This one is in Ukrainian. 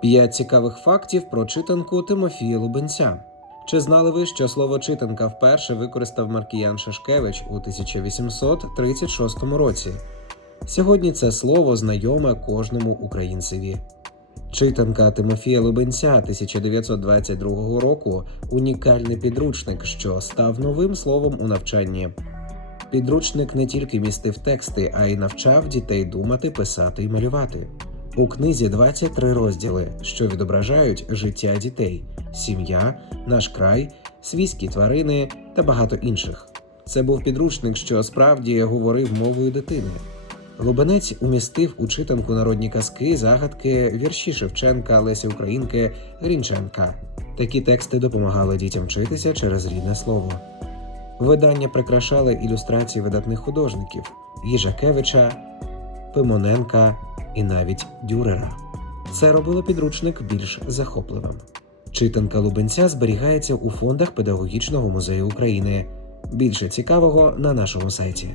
П'ять цікавих фактів про читанку Тимофія Лубенця. Чи знали ви, що слово читанка вперше використав Маркіян Шашкевич у 1836 році? Сьогодні це слово знайоме кожному українцеві. Читанка Тимофія Лубенця 1922 року унікальний підручник, що став новим словом у навчанні. Підручник не тільки містив тексти, а й навчав дітей думати, писати і малювати. У книзі 23 розділи, що відображають життя дітей, сім'я, наш край, свійські тварини та багато інших. Це був підручник, що справді говорив мовою дитини. Лубенець умістив у читанку народні казки, загадки, вірші Шевченка, Лесі Українки, Грінченка. Такі тексти допомагали дітям вчитися через рідне слово. Видання прикрашали ілюстрації видатних художників Їжакевича, Пимоненка і навіть Дюрера. Це робило підручник більш захопливим. Читанка Лубенця зберігається у фондах Педагогічного музею України. Більше цікавого на нашому сайті.